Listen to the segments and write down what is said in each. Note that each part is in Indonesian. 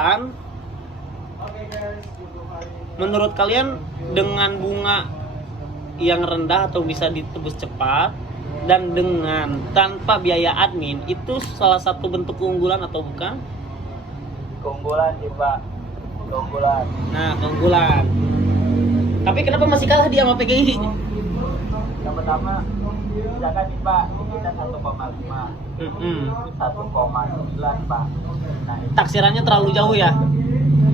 diterapkan, menurut kalian dengan bunga yang rendah atau bisa ditebus cepat dan dengan tanpa biaya admin, itu salah satu bentuk keunggulan atau bukan? Keunggulan sih Pak, keunggulan. Nah, keunggulan. Tapi kenapa masih kalah dia sama PGI? Yang pertama, misalkan nih Pak, kita 1,5, itu 1,9 Pak. Nah, itu Taksirannya terlalu jauh ya?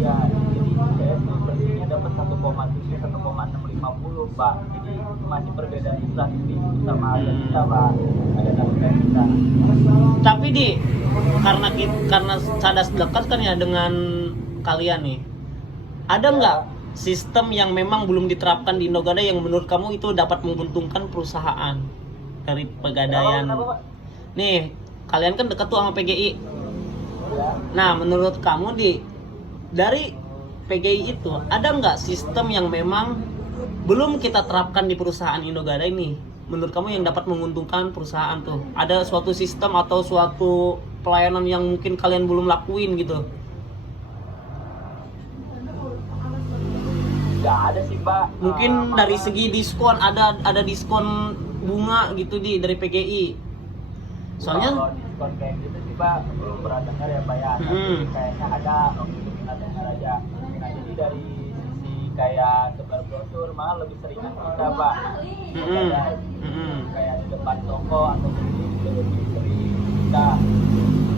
ya, jadi saya tuh bersihnya dapat 1,7, 1,650 Pak. Jadi masih perbedaan 100.000 sama ada kita Pak, ada taksiran kita. Tapi karena cadas dekat kan ya dengan kalian nih. Ada nggak sistem yang memang belum diterapkan di Indogadai yang menurut kamu itu dapat menguntungkan perusahaan dari pegadaian? Kenapa, Pak? Nih, kalian kan dekat tuh sama PGI. Ya. Nah, menurut kamu dari PGI itu ada nggak sistem yang memang belum kita terapkan di perusahaan Indogadai nih? Menurut kamu yang dapat menguntungkan perusahaan tuh? Ada suatu sistem atau suatu pelayanan yang mungkin kalian belum lakuin gitu? Nggak ada sih Pak. Mungkin dari segi diskon ada diskon bunga gitu dari PGI. Kalau Soalnya diskon kayak gitu sih Pak belum pernah dengar ya Pak ya. Tapi kayaknya ada, waktu itu pernah dengar aja. Nah jadi dari sisi kayak sebar brosur malah lebih seringan kita Pak. Kayak di depan toko atau beli itu lebih sering kita.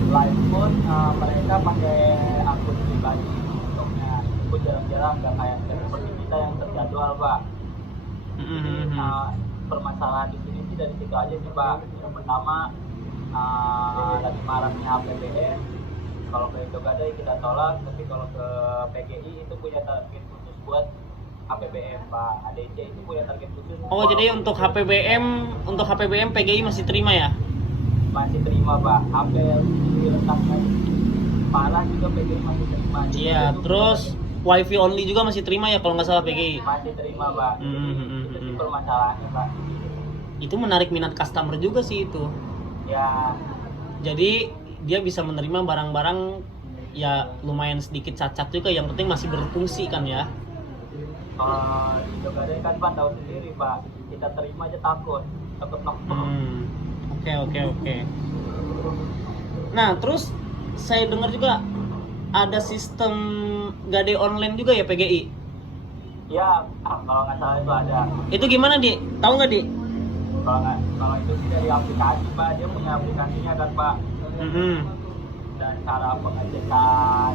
Live pun mereka pakai akun pribadi untuknya. Itu jarang-jarang nggak kayak seperti kita yang terjadwal Pak. Nah, permasalahan di sini sih dari situ aja sih Pak. Yang pertama lagi maraknya APBN. Kalau ke Indogadai kita tolak, tapi kalau ke PGI itu punya target khusus buat APBN Pak. ADC itu punya target khusus. oh, jadi untuk HPBM PGI masih terima ya? Masih terima Pak. Apa yang diletakkan parah juga PGI masih terima. Iya, terus wifi only juga masih terima ya kalau nggak salah PGI? Masih terima Pak. Itu sih permasalahannya Pak. Itu menarik minat customer juga sih itu. Ya, Jadi dia bisa menerima barang-barang ya lumayan sedikit cacat juga, yang penting masih berfungsi kan ya. kalau di Indogadai kan Pak tahu sendiri Pak, kita terima aja takut nongkrong. Oke. Nah, terus saya dengar juga ada sistem gade online juga ya PGI. Ya, kalau nggak salah itu ada. Itu gimana, Di? Tahu nggak, Di? Kalau itu sih dari aplikasi Pak, dia punya aplikasinya kan Pak. Dan cara pengecekan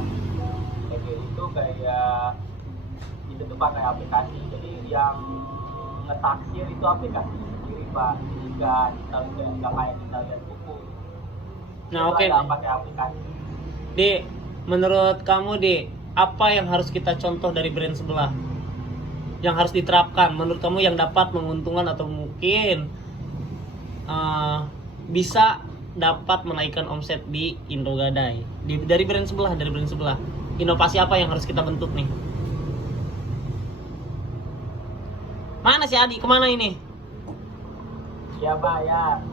PGI itu kayak itu tuh pakai aplikasi. Jadi yang ngetaksir itu aplikasi sendiri Pak. Nggak kayak kita lihat buku. Nah, Itu oke. ada pakai aplikasi. Di, menurut kamu, Di, apa yang harus kita contoh dari brand sebelah? Yang harus diterapkan menurut kamu yang dapat menguntungkan atau mungkin bisa dapat menaikkan omset di Indogadai dari brand sebelah, inovasi apa yang harus kita bentuk nih? Mana si Adi, kemana ini? Iya Pak, ya.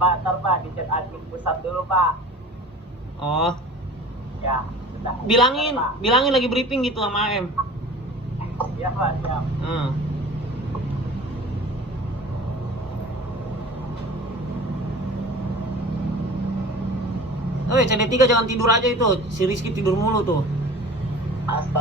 Pak, ntar Pak, dicek admin pusat dulu Pak. Oh, Ya, sudah. bilangin lagi briefing gitu sama AM. Iya Pak, siap. CD3 jangan tidur aja itu, si Rizky tidur mulu tuh. Astaga.